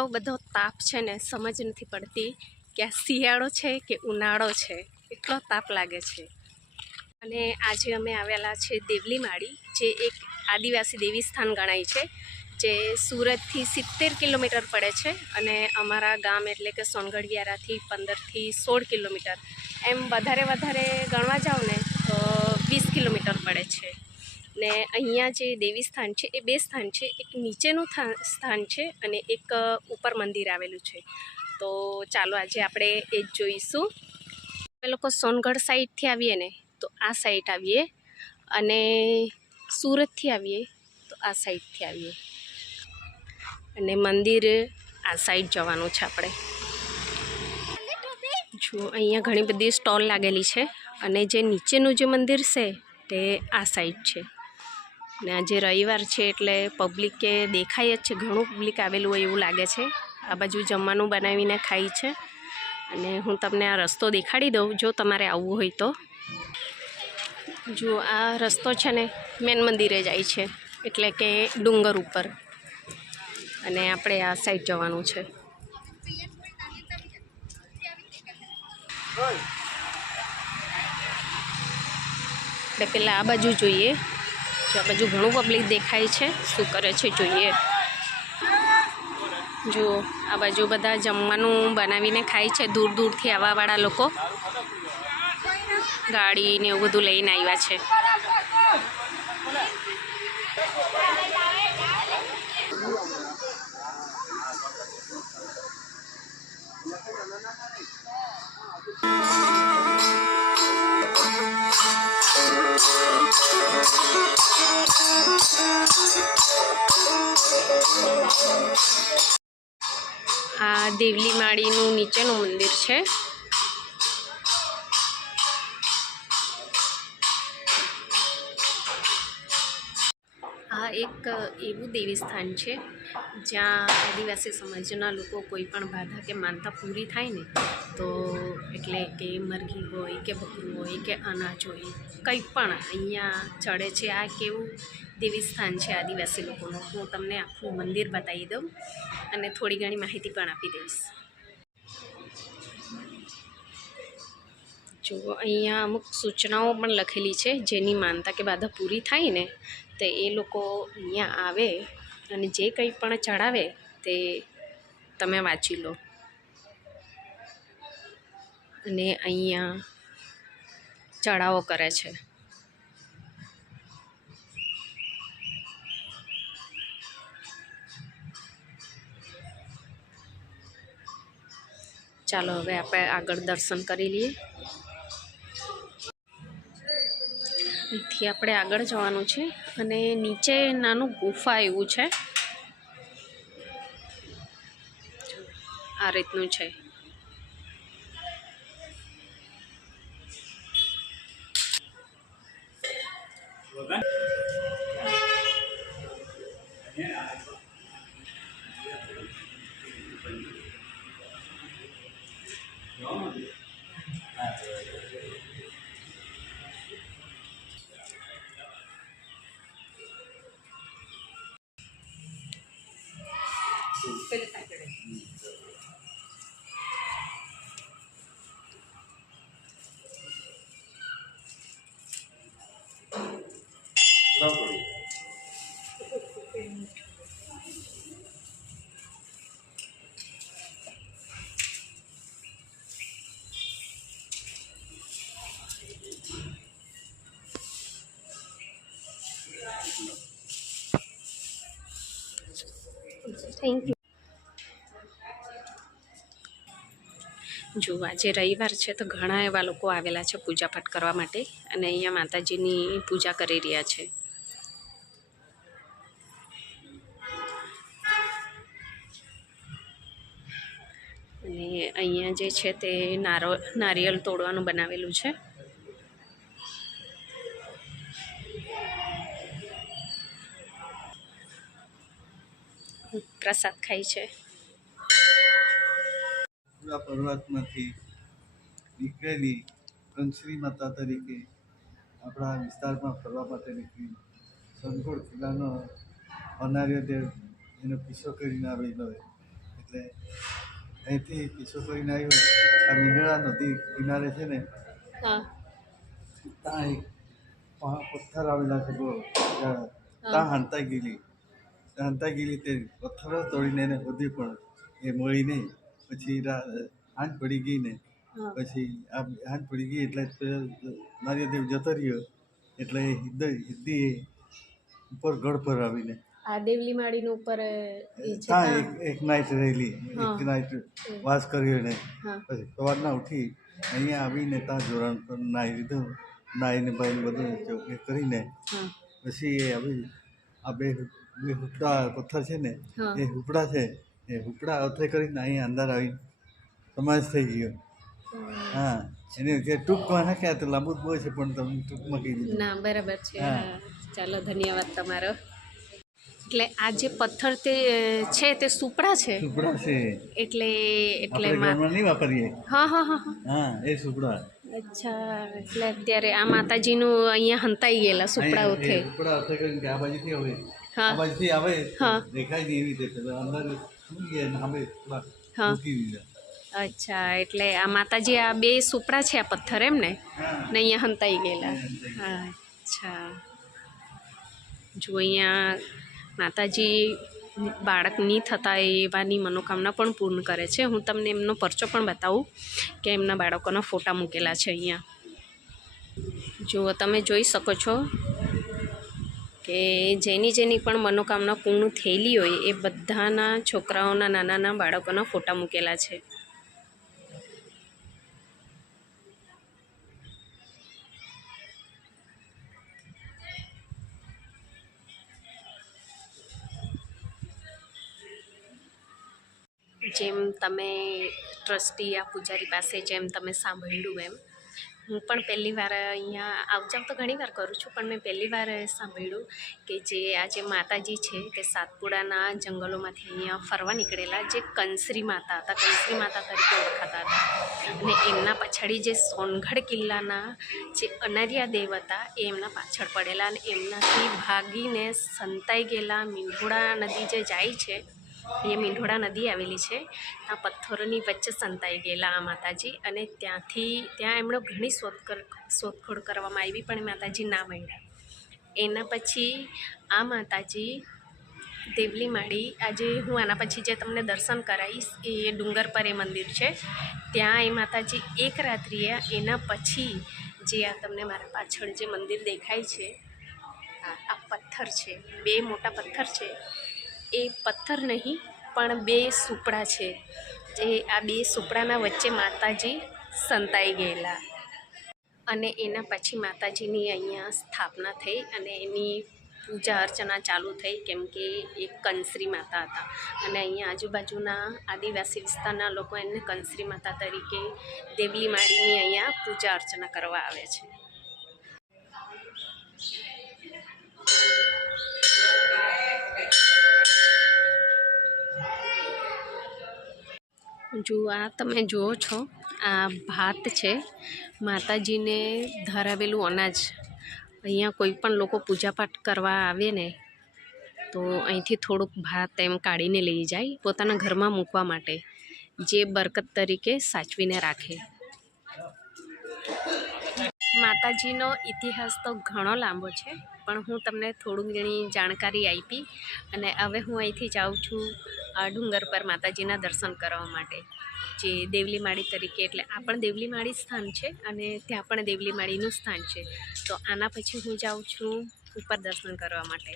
એટલો બધો તાપ છે ને, સમજ નથી પડતી કે આ શિયાળો છે કે ઉનાળો છે. એટલો તાપ લાગે છે. અને આજે અમે આવેલા છે દેવલી માળી જે એક આદિવાસી દેવી સ્થાન ગણાય છે, જે સુરતથી સિત્તેર કિલોમીટર પડે છે અને અમારા ગામ એટલે કે સોનગઢિયારાથી પંદરથી સોળ કિલોમીટર. એમ વધારે વધારે ગણવા જાઓ ને, તો વીસ કિલોમીટર પડે છે. ને અહીંયા જે દેવી સ્થાન છે, એ બે સ્થાન છે. એક નીચેનું સ્થાન છે અને એક ઉપર મંદિર આવેલું છે. તો ચાલો આજે આપણે એ જ જોઈશું. અમે લોકો સોનગઢ સાઈડથી આવીએ ને, તો આ સાઈડ આવીએ અને સુરતથી આવીએ, તો આ સાઈડથી આવીએ. અને મંદિર આ સાઈડ જવાનું છે આપણે. જુઓ અહીંયા ઘણી બધી સ્ટોલ લાગેલી છે અને જે નીચેનું જે મંદિર છે, તે આ સાઈડ છે. ને આજે રવિવાર છે એટલે પબ્લિક દેખાય જ છે, ઘણું પબ્લિક આવેલું હોય એવું લાગે છે. આ બાજુ જમવાનું બનાવીને ખાય છે. અને હું તમને આ રસ્તો દેખાડી દઉં, જો તમારે આવવું હોય તો. જો આ રસ્તો છે ને, મેન મંદિરે જાય છે, એટલે કે ડુંગર ઉપર. અને આપણે આ સાઈડ જવાનું છે. આપણે પહેલાં આ બાજુ જોઈએ. જો બાજુ ઘણું પબ્લિક દેખાય છે, શું કરે છે જોઈએ. જુઓ આ બાજુ બધા જમવાનું બનાવીને ખાય છે, દૂર દૂરથી આવવાવાળા લોકો. ગાડી ને એવું બધું લઈને આવ્યા છે. આ દેવલી માળીનું નીચેનું મંદિર છે. એક એવું દેવીસ્થાન છે, જ્યાં આદિવાસી સમાજના લોકો કોઈ પણ બાધા કે માનતા પૂરી થાય ને, તો એટલે કે મરઘી હોય કે બકરું હોય કે અનાજ હોય, કંઈ પણ અહીંયા ચડે છે. આ કેવું દેવીસ્થાન છે આદિવાસી લોકોનું. હું તમને આખું મંદિર બતાવી દઉં અને થોડી ઘણી માહિતી પણ આપી દઈશ. જુઓ, અહીંયા અમુક સૂચનાઓ પણ લખેલી છે જેની માનતા કે બાધા પૂરી થાય ને તો એ લોકો અહીંયા આવે અને જે કંઈ પણ ચડાવે તે તમે વાંચી લો. અને અહીંયા ચડાવો કરે છે. ચાલો હવે આપણે આગળ દર્શન કરી લઈએ. અહીંથી આપણે આગળ જવાનું છે અને નીચે નાનું ગુફા એવું છે. આ રીતનું છે. થેન્ક યુ જો આજે રવિવાર છે તો ઘણા એવા લોકો આવેલા છે પૂજાપાઠ કરવા માટે અને અહીંયા માતાજીની પૂજા કરી રહ્યા છે. અને અહીંયા જે છે તે નારો નારિયેળ તોડવાનું બનાવેલું છે. પ્રસાદ ખાય છે. પૂરા પર્વતમાંથી નીકળેલી કંસરી માતા તરીકે આપણા વિસ્તારમાં ફરવા માટે નીકળી. સંકોળ કિલ્લાનો અનાર્ય દેવ એનો પીછો કરીને આવેલો એટલે અહીંથી પીછો કરીને આવ્યો. આ મીંડળા નદી કિનારે છે ને? ત્યાં પથ્થર આવેલા છે બહુ. ત્યાં હાંતા ગયેલી. હાંતા ગયેલી તે પથ્થરો તોડીને એને શોધી પણ એ મળી નહીં પછી હાંજ પડી ગઈ ને પછી આ હાંજ પડી ગઈ એટલે નારિયદેવ જતો રહ્યો. એટલે એ હિદ્દ હિદ્દી ઉપર ગઢ પર આવીને. આ દેવલી માળીનું ઉપર હા? એક એક નાઇટ રહેલી. એક નાઇટ વાસ કર્યો એને. પછી સવારના ઉઠી અહીંયા આવીને ત્યાં જોડાણ પર નાહી લીધું. નાહીને ભાઈને બધું કરીને પછી એ આવી આ બે બે હુપડા પથ્થર છે ને એ હુપડા છે. એ હુપડા અથે કરીને અહીંયા અંદર આવી સમાજ થઈ ગયો. હા એને જે ટૂંકમાં નાખ્યા તો લાંબુ બહુ છે પણ તમને ટૂંકમાં કહી દીધું. ના બરાબર છે. ચાલો ધન્યવાદ તમારો. એટલે આ જે પથ્થર તે છે તે સુપડા છે? સુપડા છે. એટલે એટલે નહીં વાપરીએ? હા હા હા હા. એ સુપડા. અચ્છા એટલે અત્યારે આ માતાજીનું અહીંયા હંતાઈ ગયેલા સુપડા ઉઠે સુપડા ઉઠે કરીને આ બાજુથી આવે હા. આવે. દેખાય એવી રીતે અંદર. મૂકી દીધા. અચ્છા એટલે આ માતાજી આ બે સુપડા છે આ પથ્થર એમ ને? ને અહીંયા હંતાઈ ગયેલા. અચ્છા. જો અહીંયા માતાજી બાળકની થતા એવાની મનોકામના પણ પૂર્ણ કરે છે. હું તમને એમનો પરચો પણ બતાવું કે એમના બાળકોના ફોટા મૂકેલા છે અહીંયા. જુઓ તમે જોઈ શકો છો. કે જેની જેની પણ મનોકામના પૂર્ણ થયેલી હોય એ બધાના છોકરાઓના નાના નાના બાળકોના ફોટા મૂકેલા છે. જેમ તમે ટ્રસ્ટી આ પૂજારી પાસે જેમ તમે સાંભળ્યું એમ હું પણ પહેલી વાર અહીંયા આવ જાવ તો ઘણી વાર કરું છું, પણ મેં પહેલી વાર સાંભળ્યું કે જે આ જે માતાજી છે તે સાતપુડાના જંગલોમાંથી અહીંયા ફરવા નીકળેલા જે કંસરી માતા હતા, કંસરી માતા તરીકે ઓળખાતા હતા. અને એમના પછાડી જે સોનગઢ કિલ્લાના જે અનારિયા દેવ હતા, એ એમના પાછળ પડેલા અને એમનાથી ભાગીને સંતાઈ ગયેલા મીંઢોળા નદી જે જાય છે એ મીંઢોળા નદી આવેલી છે. ત્યાં પથ્થરોની વચ્ચે સંતાઈ ગયેલા આ માતાજી અને ત્યાંથી ત્યાં એમણે ઘણી શોધખોળ શોધખોળ કરવામાં આવી પણ માતાજી ના મળ્યા એના પછી આ માતાજી દેવલી માળી આજે હું આના પછી જે તમને દર્શન કરાવીશ એ ડુંગર પર એ મંદિર છે. ત્યાં એ માતાજી એક રાત્રિએ એના પછી જે આ તમને મારા પાછળ જે મંદિર દેખાય છે, આ આ પથ્થર છે, બે મોટા પથ્થર છે એ પથ્થર નહીં, પણ બે સુપડા છે. જે આ બે સુપડાના વચ્ચે માતાજી સંતાઈ ગયેલા. અને એના પછી માતાજીની અહીંયા સ્થાપના થઈ અને એની પૂજા અર્ચના ચાલુ થઈ, કેમ કે એ કંસરી માતા હતા. અને અહીંયા આજુબાજુના આદિવાસી વિસ્તારના લોકો એમને કંસરી માતા તરીકે દેવલી માળીની અહીંયા પૂજા અર્ચના કરવા આવે છે. જો આ તમે જુઓ છો, આ ભાત છે. માતાજીને ધરાવેલું અનાજ. અહીંયા કોઈ પણ લોકો પૂજાપાઠ કરવા આવે ને, તો અહીંથી થોડુંક ભાત એમ કાઢીને લઈ જાય પોતાના ઘરમાં મૂકવા માટે, જે બરકત તરીકે સાચવીને રાખે. માતાજીનો ઇતિહાસ તો ઘણો લાંબો છે, પણ હું તમને થોડું ઘણી જાણકારી આપી અને હવે હું અહીંથી જાઉં છું ડુંગર પર માતાજીના દર્શન કરવા માટે. જે દેવલી માળી તરીકે, એટલે આ પણ દેવલી માળી સ્થાન છે અને ત્યાં પણ દેવલી માળીનું સ્થાન છે. તો આના પછી હું જાઉં છું ઉપર દર્શન કરવા માટે.